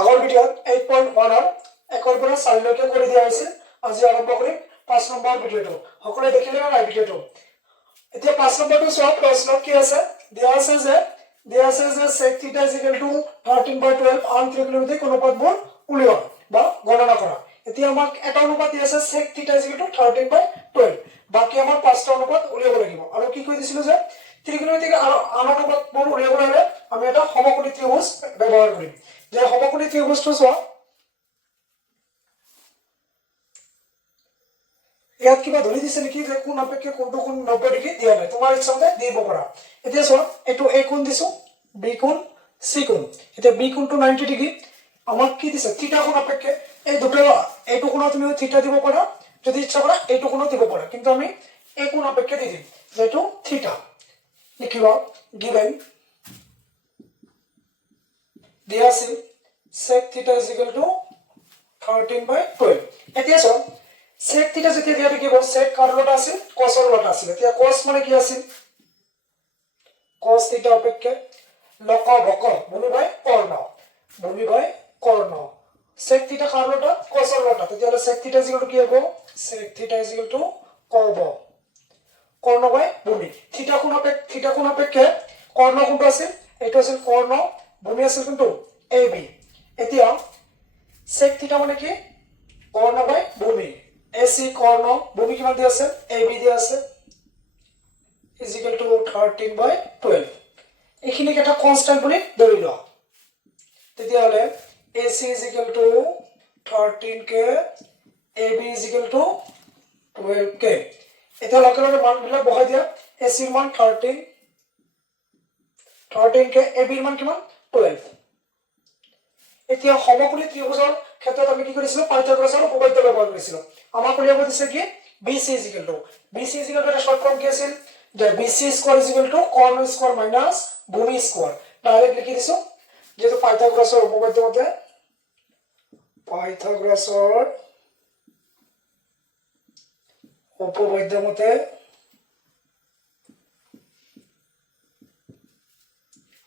আগৰ ভিডিঅ'ত 8.1 ৰ 1 ৰ পৰা 4 লৈকে কৰি দিয়া হৈছিল। আজি আৰম্ভ কৰিম 5 নম্বৰ ভিডিঅ'টো। সকলোৱে দেখিলে না ভিডিঅ'টো? এতিয়া 5 নম্বৰটো চোৱা, প্ৰশ্নত কি আছে? দিয়া আছে যে sec θ = 13/12 আন ত্ৰিকোণমিতিক অনুপাতবোৰ উলিওৱা বা গণনা কৰা। এতিয়া আমাক এটা অনুপাত দিয়া আছে sec θ = 13/12। বাকি আমাৰ পাঁচটা অনুপাত উলিয়াব লাগিব। আৰু কি কৈ দিছিলো যে ত্ৰিকোণমিতিক আন অনুপাতবোৰ উলিয়াবলৈ হ'লে আমি এটা সমকোণী ত্ৰিভুজ ব্যৱহাৰ কৰিম। যে সমকোণী ত্ৰিভুজটো চোৱা, ইয়াত কিবা ধৰি দিছে নেকি যে কোন আপেক্ষে কোনটো কোণ 90 ডিগ্ৰী দিয়া নাই, তোমাৰ ইচ্ছামতে দিব পাৰা। এতিয়া চোৱা, এইটো a কোণ দিছো, b কোণ, c কোণ। এতিয়া b কোণটো 90 ডিগ্ৰী, আমাক কি দিছে থিটা কোণ আপেক্ষে। এই দুটো এইটো কোণত তুমি থিটা দিব পাৰা, যদি ইচ্ছা কৰা এইটো কোণত দিব পাৰা, কিন্তু আমি a কোণ আপেক্ষে দি দিম যেটো থিটা। লিখিবা গিভেন দিয়া আছিল sec θ = 13/12। এতিয়া চোৱা, sec θ যেতিয়া দিয়া থাকিব, sec কাৰ লগত আছিল, cos ৰ লগত আছিল। এতিয়া cos মানে কি আছিল? cos θ অপেক্ষে লক বক ভূমি বাই কৰ্ণ, ভূমি বাই কৰ্ণ। sec θ কাৰ লগত, cos ৰ লগত। তেতিয়াহ'লে sec θ = কি হ'ব? sec θ = কব কৰ্ণ বাই ভূমি। থিটা কোণ আপেক্ষে কৰ্ণ কোনটো আছিল? এইটো আছিল কৰ্ণ, ভূমি আছিল কোনটো? ab। এতিয়া sec θ মানে কি? কৰ্ণ বাই ভূমি। ac কৰ্ণ, ভূমি কিমান দিয়া আছে? ab দিয়া আছে, = 13/12। এইখিনিক এটা কনস্ট্যান্ট বুলি ধৰি লোৱা। তেতিয়াহ'লে ac = 13k, ab = 12k। এতিয়া লগে লগে মানবিলাক বহাই দিয়া। ac ৰ মান 13k, ab ৰ মান কিমান? 12। এতিয়া সমকোণী ত্ৰিভুজৰ ক্ষেত্ৰত আমি কি কৰিছিলো? পাইথাগোৰাছৰ উপপাদ্য ব্যৱহাৰ কৰিছিলো। আমাক উলিয়াব দিছে কি? BC এটা শৰ্ট ফৰ্ম কি আছিল? যে BC² = কৰ্ণ স্কয়াৰ মাইনাস ভূমি স্কয়াৰ। ডাইৰেক্ট লিখি দিছো, যেটো পাইথাগোৰাছৰ উপপাদ্য মতে,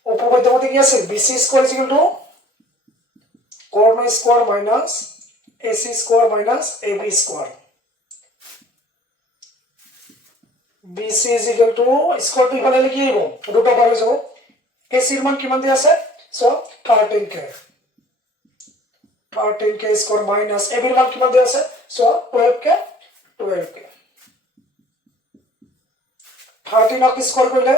উপপাদ্য মতে কি আছিল? BC² = কৰ্ণ square minus AC square minus AB square. BC = স্কয়াৰটো ইফালে লিখি আহিব, দুটা পাৰ হৈ যাব। AC ৰ মান কিমান দিয়া আছে? So 13k square minus AB ৰ মান কিমান দিয়া আছে? সো 12k 13 ক স্কয়াৰ কৰিলে,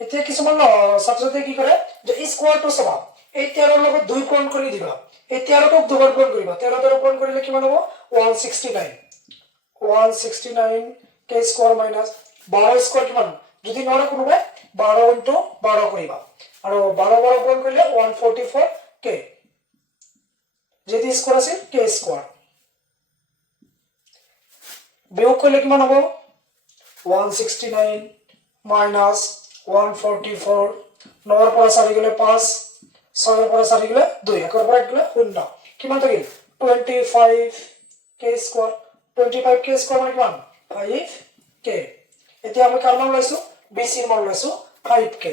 এতিয়া কিছুমান ছাত্ৰতে কি কৰে যে স্কয়াৰটো চাবা, এই 13 ৰ লগত 2 পূৰণ কৰি দিবা। এই 13 ক দুবাৰ পূৰণ কৰিবা। 13 দ্বাৰা পূৰণ কৰিলে কিমান হ'ব? 169k স্কয়াৰ মাইনাস 12 স্কয়াৰ কিমান? যদি নৰে কোনোবাই 12 * 12 কৰিবা। আৰু 12 বাৰ পূৰণ কৰিলে 144k। যদি স্কয়াৰ আছিল k স্কয়াৰ। বিয়োগ কৰিলে কিমান হ'ব? 169 minus 144, 9 ৰ পৰা 4 গলে 5, 6 ৰ পৰা 4 গলে 2, 1 ৰ পৰা 1 গলে 0। কিমান থাকিল? 25k square. 25k স্কয়াৰ মানে কিমান? 5k। এতিয়া আমি কাৰ মান লৈছো? BC ৰ মান লৈছো 5k।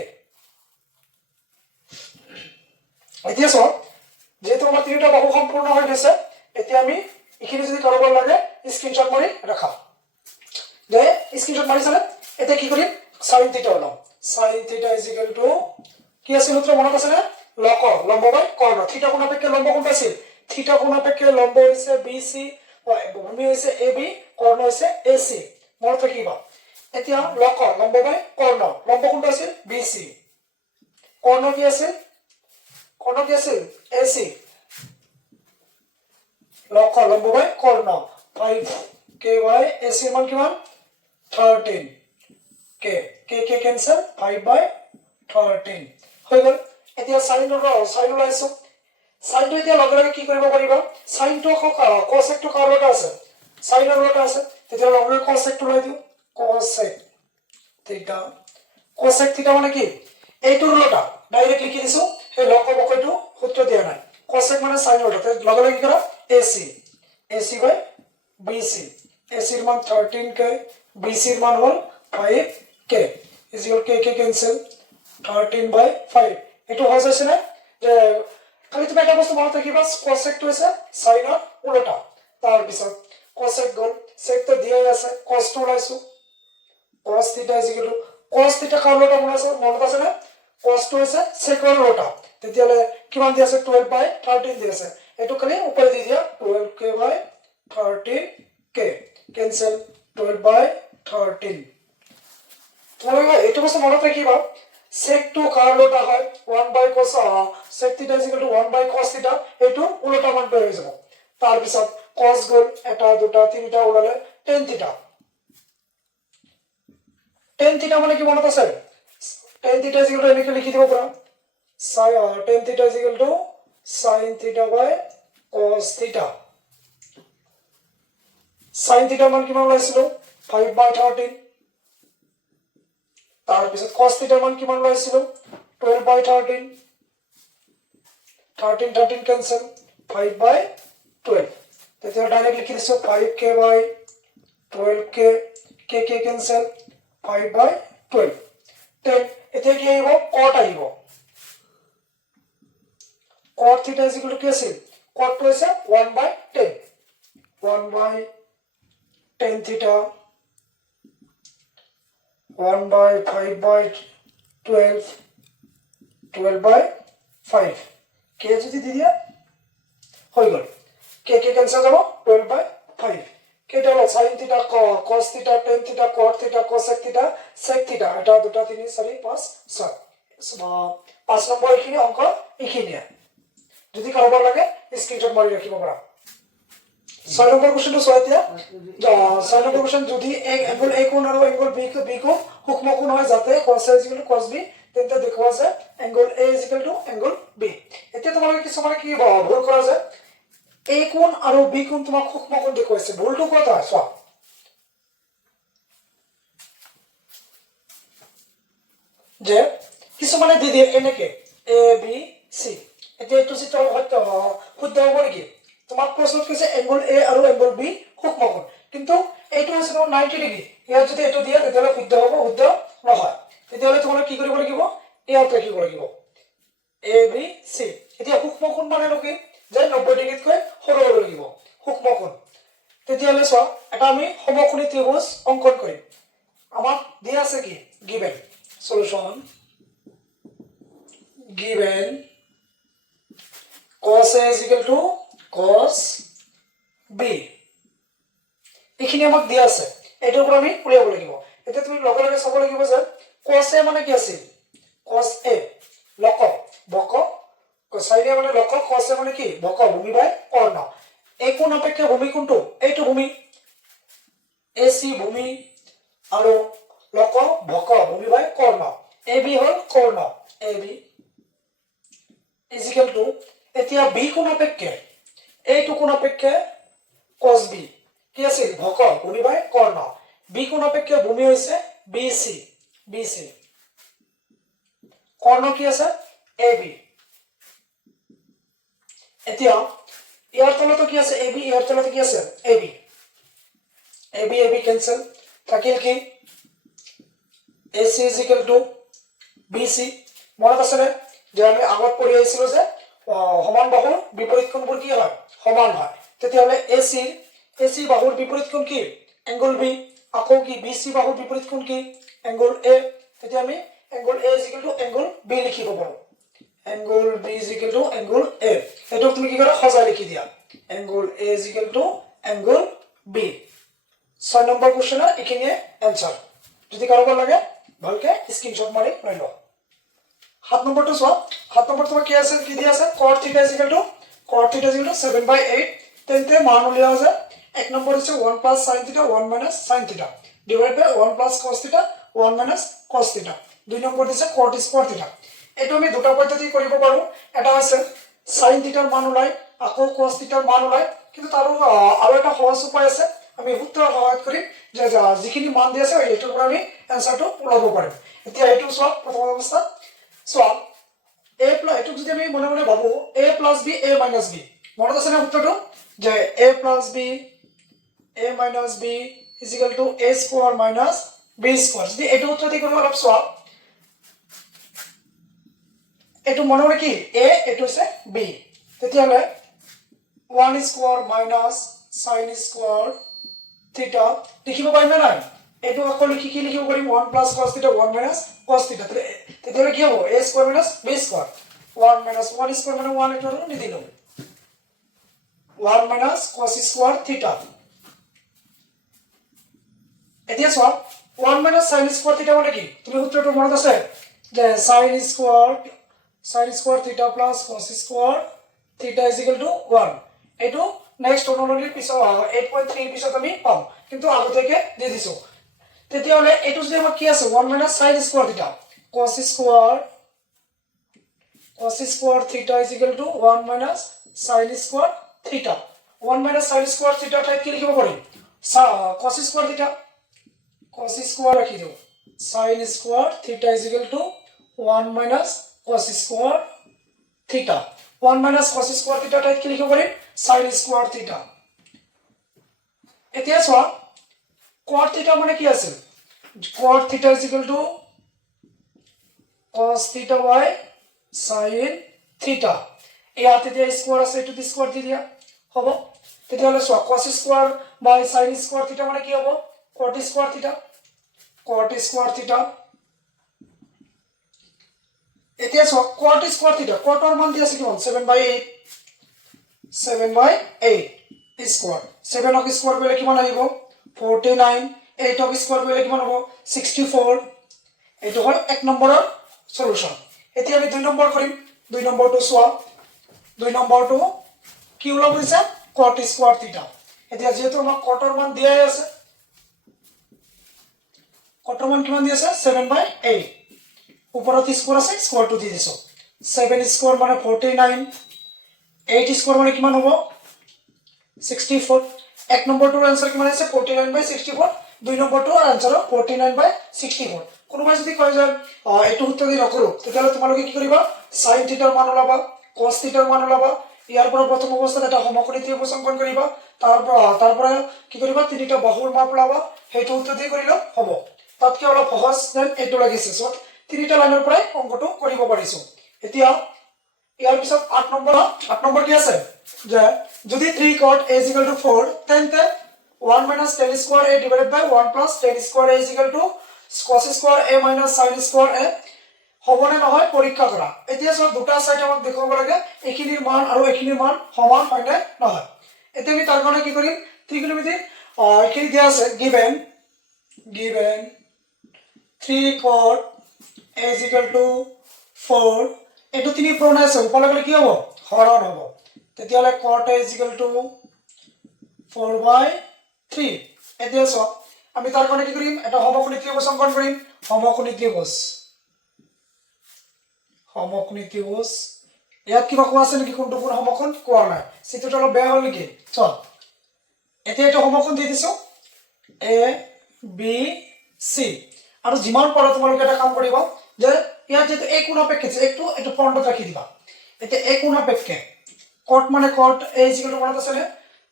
এতিয়া চোৱা, যেহেতু আমাৰ তিনিটা বাহু সম্পূৰ্ণ হৈ গৈছে, এতিয়া আমি এইখিনি যদি কাৰোবাৰ লাগে স্ক্ৰিনশ্বট মাৰি ৰাখা। যে স্ক্ৰিনশ্বট মাৰিছানে? এতিয়া কি কৰিম? sin θ ওলাম। sin θ = কি আছিল সূত্ৰ মনত আছে নে? লক লম্ব বাই কৰ্ণ। থিটা কোণ আপেক্ষে লম্ব কোনটো আছিল? থিটা কোণ আপেক্ষে লম্ব হৈছে BC, ভূমি হৈছে AB, কৰ্ণ হৈছে AC। মনত ৰাখিবা। এতিয়া লক লম্ব বাই কৰ্ণ, লম্ব কোনটো আছিল? BC। কৰ্ণ কি আছিল? AC। লক লম্ব বাই কৰ্ণ 5k বাই AC ৰ মান কিমান? 13k। k কেনসেল, 5/13 হৈ গল। এতিয়া sin ওলাইছো। sin টো এতিয়া লগে লগে কি কৰিব পাৰিবা? sin টো cosec টো কাৰ লগত আছে? sin ৰ লগত আছে। তেতিয়া লগে লগে cosec টো লৈ দিও। cosec θ মানে কি? এইটোৰ লগত ডাইৰেক্ট লিখি দিছো। এই লক বকটো সূত্ৰ দিয়া নাই। cosec মানে sin ৰ লগত। লগে লগে কি কৰা? AC by BC। AC ৰ মান 13k, BC ৰ মান হল 5k। k cancel, 13/5। এইটো সহজ হৈছে না? যে খালি তুমি তুমি এটা বস্তু মনত ৰাখিবা কোসেকটো হৈছে সাইনৰ উল্টা তাৰ পিছত কোসেক গল সেকটো দিয়াই আছে cos2 ওলাইছো cos θ cos θ কাৰ উল্টা মনত আছে না cos2 হৈছে সেকৰ উল্টা তেতিয়ালে কিমান দি আছে 12/13 দি আছে এটো খালি উপরে দি দিয়া 12k/13k cancel 12/13 তোমালোকে এইটো বস্তু মনত ৰাখিবা sec2 কাৰ উল্টা হয় 1/cos sec θ 1/cos θ এইটো উল্টা মান হৈ যাব তাৰ পিছত cos গল এটা দুটা তিনিটা ওলালে tan θ মানে কি মনত আছে tan θ এনেকৈ লিখি দিব পাৰা tan θ sin θ by cos θ sin θ মান কিমান ওলাইছিল 5/13 তাৰ পিছত cos θ মান কিমান ওলাইছিল 12/13 13 cancel 5/12 তেতিয়া ডাইৰেক্ট লিখি দিছো 5k/12k k cancel 5/12 then এতিয়া কি আহিব cot আহিব cot θ কি আছিল cot টো হৈছে 1/10 1/10 θ 1/5/12 12/5 k যদি দি দিয়া হৈ গল k cancel যাব 12/5 কেটা হলো sin θ cos θ tan θ cot θ cosec θ sec θ এটা দুটা 3 4 5 7 5 নম্বৰ এখিনি অংক এখিনিয়া যদি কাৰোবাৰ লাগে স্ক্ৰিনশ্বট মাৰি ৰাখিব পাৰা 6 নম্বৰ কোৱেশ্চনটো চোৱা এতিয়া 6 নম্বৰ কোৱেশ্চন যদি এংগল a কোণ আৰু এংগল b কোণ সূক্ষ্ম কোণ হয় যাতে cos a cos b তেন্তে দেখুৱা যায় এংগল a এংগল b এতিয়া তোমালোকে কিছুমানে কি ভুল কৰা যায় a কোণ আৰু b কোণ তোমাক সূক্ষ্ম কোণ দেখুৱাইছে ভুলটো ক'ত হয় চোৱা যে কিছুমানে দি দিয়ে এনেকে a b c এতিয়া এইটো চিত্ৰ শুদ্ধ হ'ব নেকি তোমাক প্ৰশ্নত কৈছে এংগল a আৰু এংগল b সূক্ষ্ম কোণ কিন্তু এইটো হৈছে 90 ডিগ্ৰী ইয়াত যদি এইটো দিয়ে তেতিয়ালে শুদ্ধ হ'ব শুদ্ধ নহয় তেতিয়ালে তোমাক কি কৰিব লাগিব ইয়াত ৰাখিব লাগিব a b c এতিয়া সূক্ষ্ম কোণ মানে কি যে 90 ডিগ্ৰীতকৈ সৰু হ'ব লাগিব সূক্ষ্ম কোণ তেতিয়ালে চোৱা এটা আমি সমকোণী ত্ৰিভুজ অংকন কৰিম আমাক দিয়া আছে কি given solution given cos a is equal to cos b এখিনি আমাক দিয়া আছে এটাৰ পৰা আমি উলিয়াব লাগিব এতিয়া তুমি লগে লগে চাব লাগিব যে cos a মানে কি আছিল cos a লক বক cos a মানে লক cos a মানে কি বক ভূমি বাই কৰ্ণ এই কোণ অপেক্ষা ভূমি কোণটো এইটো ভূমি ac ভূমি আৰু লক বক ভূমি বাই কৰ্ণ ab hall Karna ab is equal to এতিয়া b কোণ অপেক্ষা এইটো কোণ অপেক্ষা cos b কি আছিল ভক ভূমি বাই কৰ্ণ b কোণ অপেক্ষা ভূমি হৈছে bc কৰ্ণ কি আছে ab এতিয়া ইয়াৰ তলতো কি আছে ab ইয়াৰ তলতো কি আছে ab cancel থাকিল কি ac is equal to bc মনত আছে নে যে আমি আগত পঢ়ি আহিছিলো যে সমান বাহুৰ বিপৰীত কোণবোৰ কি হয় সমান হয় তেতিয়ালে ac বাহুৰ বিপৰীত কোণ কি এংগল b আকৌ কি bc বাহুৰ বিপৰীত কোণ কি এংগল a তেতিয়া আমি angle a is equal to angle b লিখিব পাৰো angle b is equal to angle a এটো তুমি কি কৰা সজাই লিখি দিয়া angle a is equal to angle b 6 number কোৱেশ্চনৰ এখিনিয়ে আনসাৰ যদি কাৰোবাৰ লাগে ভালকে স্ক্ৰিনশ্বট মাৰি লৈ লও 7 নম্বৰটো চোৱা 7 নম্বৰ তোমাৰ কি আছে কি দিয়া আছে cot θ is equal to 7/8 তেন্তে মান উলিয়াও যে 1 নম্বৰ আছে 1 plus sin θ 1 minus sin θ divided by 1 plus cos θ 1 minus cos θ 2 number দিছে cot square θ এটো আমি দুটা পদ্ধতি কৰিব পাৰো এটা আছে sin θ ৰ মান উলাই আকৌ cos θ ৰ মান উলাই কিন্তু তাৰো আৰু এটা সহজ উপায় আছে আমি সূত্ৰ সহায়ত কৰি যে যিখিনি মান দি আছে এইটোৰ পৰা আমি আনসাৰটো ওলাব পাৰিম এতিয়া এইটো সব প্ৰথম অৱস্থা সব a প্লাস এটো যদি আমি মনে মনে ভাবো a plus b a minus b মনত আছে না সূত্ৰটো যে a plus b a minus b is equal to a square minus b square যদি এটো সূত্র দি কৰিব অলপ সব এটো মনে মনে কি a এটো আছে b তেতিয়াহ'লে 1 স্কোয়ার মাইনাস sin স্কোয়ার থিটা লিখিব পাৰিম নে নাই এইটো আকৌ লিখি কি লিখিব পাৰিম 1 প্লাস cos থিটা 1 মাইনাস cos থিটা তেতিয়াহ'লে কি হ'ব a square minus b square 1 minus 1 square মানে 1 এটো নিদিলো 1 মাইনাস cos স্কোয়ার থিটা এতিয়া চোৱা 1 মাইনাস sin স্কোয়াৰ থিটা মানে কি তুমি সূত্ৰটো মনত আছে যে sin স্কোয়াৰ থিটা প্লাস cos স্কোয়াৰ থিটা ইজ ইকুয়াল টু 1 এটো নেক্সট অনুনলিৰ পিছত 8.3 পিছত আমি পাম কিন্তু আগতেকে দি দিছো তেতিয়াহলে এটো যদি আমাৰ কি আছে 1 মাইনাস sin স্কোয়ার থিটা cos স্কোয়ার থিটা is equal to 1 minus sin square থিটা 1 মাইনাস sin স্কোয়ার থিটা ঠাইত কি লিখিব পাৰিম cos স্কোয়াৰ ৰাখি দিও sin স্কোয়ার থিটা is equal to 1 minus cos square থিটা 1 মাইনাস cos স্কোয়ার থিটা ঠাইত কি লিখিব পাৰিম sin স্কোয়াৰ থিটা এতিয়া চোৱা cot থিটা মানে কি আছে cot থিটা ইজ ইকুয়াল টু cos থিটা বাই sin থিটা ইয়াত এতিয়া স্কোয়ার আছে এটো স্কোয়ার দি দিয়া হ'ব তেতিয়াহলে চোৱা cos স্কোয়াৰ বাই sin স্কোয়াৰ থিটা মানে কি হ'ব cot স্কোয়াৰ থিটা এতিয়া চোৱা cot স্কোয়াৰ থিটা cotৰ মান দি আছে কিমান 7/8 স্কোয়াৰ 7 অক স্কোয়াৰ কৰিলে কিমান আহিব 49 8 অক স্কোয়াৰ কৰিলে কিমান হ'ব 64 এইটো হ'ল 1 নম্বৰৰ সলিউশন এতিয়া আমি 2 নম্বৰ কৰিম 2 নম্বৰটো চোৱা 2 নম্বৰটো কি ওলাব দিছে cot স্কোয়াৰ থিটা এতিয়া যেহেতু আমাক cotৰ মান দিয়াই আছে cotৰ মান কিমান দি আছে 7/8 ওপৰত স্কোয়ার আছে স্কোয়ারটো দি দিছো 7 স্কোয়ার মানে 49 8 স্কোয়ার মানে কিমান হ'ব 64 এক নম্বৰটোৰ आंसर কিমান আছে 49/64 দুই নম্বৰটোৰ आंसर 49/64 কোনোবাই যদি কয় যে এটো উত্তৰ দি নকৰো তেতিয়াহলে তোমালোকে কি কৰিবা sin থিটাৰ মান ওলাবা cos থিটাৰ মান ওলাবা ইয়াৰ পৰা প্ৰথম অৱস্থাত এটা সমকোণী ত্ৰিভুজ অংকন কৰিবা তাৰ পৰা কি কৰিবা তিনিটা বাহুৰ মাপ ওলাবা হেতু উত্তৰ দি কৰিলো হ'ব তাতকে অলপ সহজ যেন এটো লাগিছে সো তিনিটা লাইনৰ পৰা অংকটো কৰিব পাৰিছো এতিয়া ইয়াৰ পিছত 8 নম্বৰ কি আছে যে যদি 3 cot a is equal to 4 তেন্তে 1 minus tan square a divided by 1 plus tan square a is equal to cos square a minus sin square a হবনে নহয় পৰীক্ষা কৰা এতিয়া সব দুটা সাইড আমাক দেখাব লাগে এখিনিৰ মান আৰু এখিনিৰ মান সমান হয় নে নহয় এতিয়া আমি তাৰ কাৰণে কি কৰিম ত্ৰিকোণমিতি এখিনি দিয়া আছে given 3 cot a is equal to 4 এটো তিনি প্ৰমাণ আছে উপলে গলে কি হ'ব হৰণ হ'ব তেতিয়ালে cot a is equal to 4/3 এতিয়া সব আমি তাৰ কাৰণে কি কৰিম এটা সমকোণী ত্ৰিভুজ অংকন কৰিম সমকোণী ত্ৰিভুজ ইয়াত কিবা কোৱা আছে নেকি কোনটো কোন সমকোণ কোৱা নাই চিত্ৰটো অলপ বেয়া হ'ল নেকি চল এতিয়া এটা সমকোণ দি দিছো a b c আৰু যিমান পাৰা তোমালোকে এটা কাম কৰিবা যে ইয়াত যেটো a কোণ আপেক্ষে একটো এটো ফ্ৰন্টত ৰাখি দিবা এতিয়া a কোণ আপেক্ষে cot মানে cot a is equal to মনত আছে নে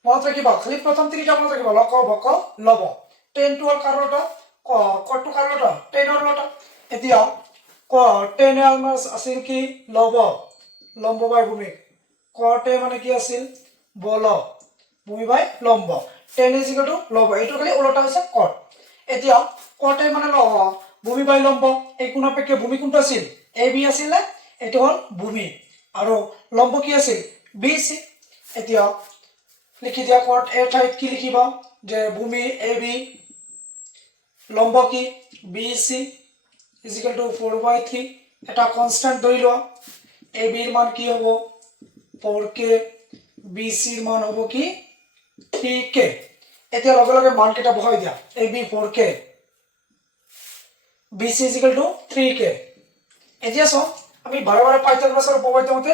মনত ৰাখিবা খালি প্ৰথম তিনিটা মনত ৰাখিবা লক বক লব tan to ৰ কাৰলটা cot to কাৰলটা tan ৰ লটা এতিয়া tan আমাৰ আছিল কি লব লম্ব বাই ভূমি cot a মানে কি আছিল বল ভূমি বাই লম্ব tan is equal to লব এটো খালি উলটা হৈছে cot এতিয়া cot a মানে লব ভূমি বাই লম্ব এই কোণ আপেক্ষে ভূমি কোনটো আছিল ab আছিল না এটো হল ভূমি আৰু লম্ব কি আছিল bc এতিয়া লিখি দিয়া cot a ঠাইত কি লিখিবা যে ভূমি ab লম্ব কি bc is equal to 4/3 এটা কনস্ট্যান্ট ধৰি লোৱা ab এর মান কি হ'ব 4k bc এর মান হ'ব কি 3k এতিয়া লগে লগে মান কেটা বহাই দিয়া ab 4k bc is equal to 3k এতিয়া সব আমি বাৰে বাৰে পাইথাগোৰাছৰ উপপাদ্য মতে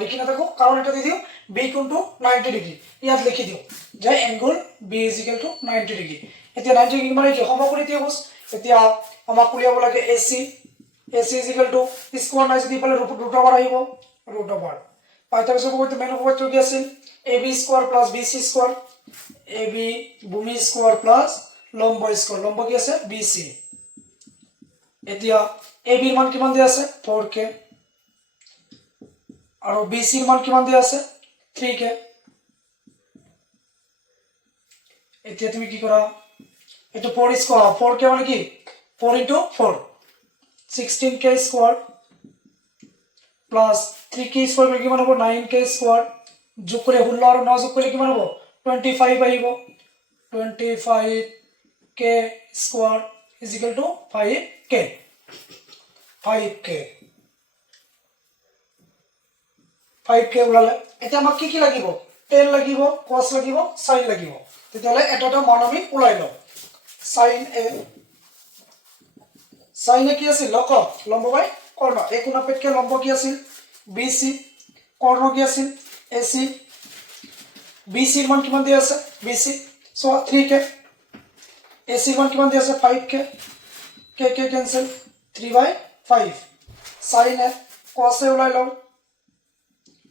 লিখি না থাকো কাৰণ এটা দি দিও b কোনটো 90 ডিগ্ৰী ইয়াত লিখি দিও যে angle b is equal to 90 degree এতিয়া 90 ডিগ্ৰী মানে কি সমকোণী ত্ৰিভুজ এতিয়া আমাক উলিয়াব লাগে ac is equal to square নাই যদি পালে √√ আহিব √√ পাইথাগোৰাছৰ উপপাদ্য মেইন উপপাদ্য কি আছিল ab square plus bc square ab ভূমি স্কয়ার প্লাস লম্ব স্কয়ার লম্ব কি আছে bc এতিয়া ab এর মান কিমান দিয়া আছে 4k আৰু bc এৰ মান কিমান দিয়া আছে 3k এতিয়া তুমি কি কৰা এটো 4 স্কয়ার 4k মানে কি 4 into 4 16k square plus 3k square মানে কিমান হ'ব 9k স্কয়ার যোগ কৰি 16 আৰু 9 যোগ কৰিলে কিমান হ'ব 25 আহিব 25k square is equal to 5k 5k ওলালে এতিয়া আমাক কি লাগিব tan লাগিব cos লাগিব sin লাগিব তেতিয়ালে এটা মান আমি ওলাই লওঁ sin a কি আছিল লক লম্ব বাই কৰ্ণ এই কোণাপেক্ষে লম্ব কি আছিল BC কৰ্ণ কি আছিল AC BC ৰ মান কিমান দিয়া আছে BC সো 3k AC ৰ মান কিমান দিয়া আছে 5k k cancel 3/5 sin a cos a ওলাই লওঁ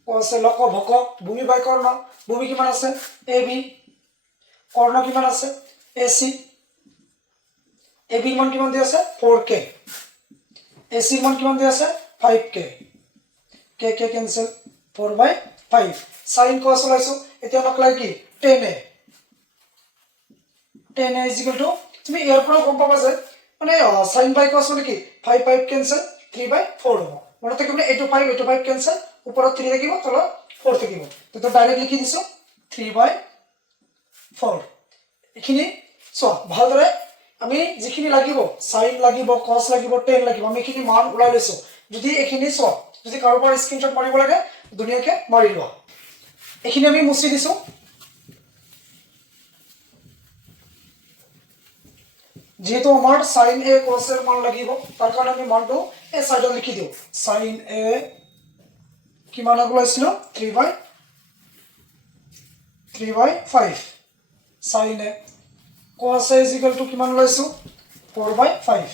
cos a লক ভক ভূমি বাই কৰ্ণ ভূমি কিমান আছে AB কৰ্ণ কিমান আছে AC AB মান কিমান দিয়া আছে 4k AC মান কিমান দিয়া আছে 5k k cancel 4/5 sin cos ওলাইছো এতিয়া আমাক লাগে কি tan a is equal to তুমি ইয়াৰ পৰা গম পাবা যে মানে sin by cos মানে কি 5 cancel 3/4 হ'ব মানে তো মানে 8 cancel ওপৰত 3 থাকিব তলত 4 থাকিব তো ডাইৰেক্ট লিখি দিছো 3/4 এখিনি সো ভালদৰে আমি যিখিনি লাগিব sin লাগিব cos লাগিব tan লাগিব আমি এখিনি মান উলাই লৈছো যদি এখিনি সো যদি কাৰোবাৰ স্ক্ৰিনশ্বট মাৰিব লাগে দুনিয়াকে মাৰি লোৱা এখিনি আমি মুছি দিছো যেহেতু আমার sin a cos এর মান লাগিব তার কারণে আমি মানটো এই সাইডে লিখি দিও sin a কি মান হইছিল 3/5 sin a cos a is equal to কি মান লইছো 4/5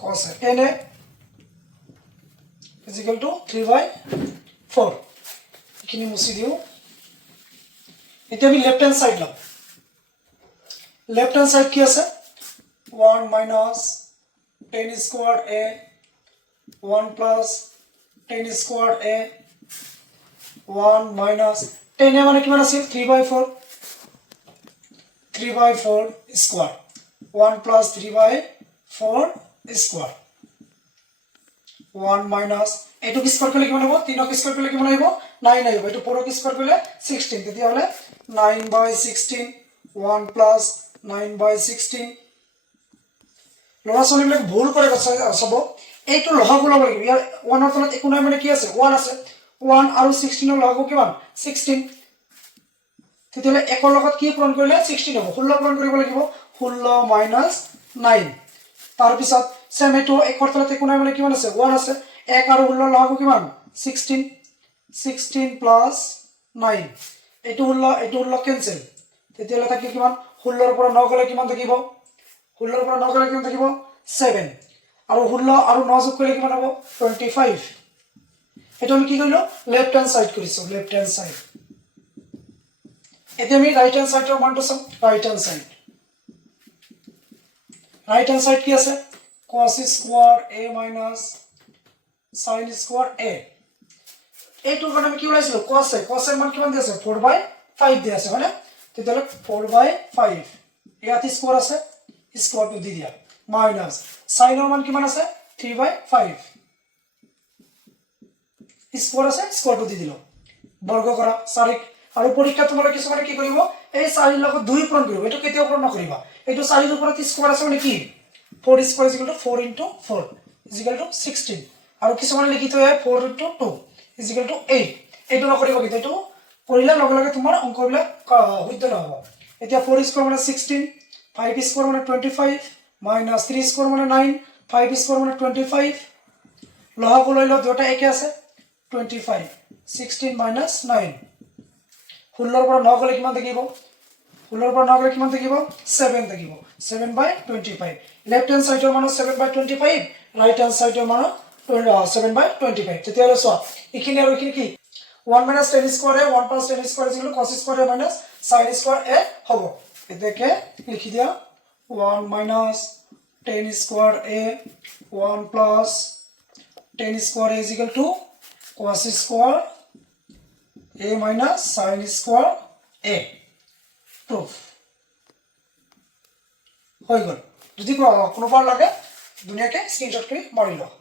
cos a tan a is equal to 3/4 এখানে মুছি দিও এটা আমি লেফট হ্যান্ড সাইড লম लेफ्ट हैंड साइड की আছে 1 minus tan squared a 1 plus tan squared a 1 minus tan a মানে কিমান আছিল 3/4 স্কয়ার 1 plus 3/4 স্কয়ার 1 minus এটো কি স্কয়ার করলে কিমান হ'ব 3 কি স্কয়ার করলে কিমান আহিব 9 আহিব এটো 4 কি স্কয়ার করলে 16 তেতিয়া হলে 9/16 1 plus 9/16 লৰা ছোৱালীবিলাক ভুল কৰে সব এইটো লহাগু লব লাগিব ইয়াৰ 1 ৰ তলত একো নাই মানে কি আছে 1 আছে 1 আৰু 16 ৰ লহাগু কিমান 16 তেতিয়ালে একৰ লগত কি পূৰণ কৰিলে 16 হ'ব 16 পূৰণ কৰিব লাগিব 16 - 9 তাৰ পিছত সেম এটো একৰ তলত একো নাই মানে কিমান আছে 1 আছে 1 আৰু 16 লহাগু কিমান 16 16 plus 9 এটো 16 কেনসেল তেতিয়ালে থাকে কিমান 16 ৰ পৰা 9 গলে কিমান থাকিব 16 ৰ পৰা 9 গলে কিমান থাকিব 7 আৰু 16 আৰু 9 যোগ কৰিলে কিমান হ'ব 25 এটা আমি কি কৰিলো লেফট হ্যান্ড সাইড কৰিছো লেফট হ্যান্ড সাইড এতিয়া আমি ৰাইট হ্যান্ড সাইডৰ মানটো চাম রাইট হ্যান্ড সাইড কি আছে cos square a minus sin square a এইটোৰ কাৰণে আমি কি ওলাইছিল cos এর মান কিমান দিছে 4/5 দি আছে মানে তেতিয়ালে 4/5 ইয়াত স্কয়ার আছে স্কয়ারটো দি দিয়া মাইনাস sin এর মান কিমান আছে 3/5 স্কয়ার আছে স্কয়ারটো দি দিল বর্গ কৰা 4 আৰু পৰীক্ষা তোমালোকে কিছুমানে কি কৰিব এই 4 লগত 2 পূৰণ কৰিব এটো কেতিয়াও পূৰণ নকৰিবা এটো 4 ৰ ওপৰত স্কয়াৰ আছে মানে কি 4 স্কয়াৰ = 4 * 4 = 16 আৰু কিছুমানে লিখি থৈ 4 * 2 = 8 এটো নকৰিবা কিন্তু এটো কৰিলে লগে লগে তোমাৰ অংকবিলাক হইতো না হ'ব এতিয়া 4 স্কয়ার মানে 16 5 স্কয়ার মানে 25 minus 3 স্কয়ার মানে 9 5 স্কয়ার মানে 25 লহাগু লৈ ল দুটা একে আছে 25 16 minus 9 16 ৰ পৰা 9 গলে কিমান থাকিব 16 ৰ পৰা 9 গলে কিমান থাকিব 7 থাকিব 7/25 লেফট হ্যান্ড সাইডৰ মান 7/25 ৰাইট হ্যান্ড সাইডৰ মান 7/25 তেতিয়ালে চোৱা এখিনি আৰু এখিনি কি 1 minus tan square a 1 plus tan square is equal to cos square a minus sin square a হ'ব এটাকে লিখি দিয়া 1 minus tan square a 1 plus tan square a is equal to cos square a minus sin square a proof হৈ গ'ল। যদি কোনোবাৰ লাগে ধুনীয়াকৈ screenshot কৰি মাৰি লওক।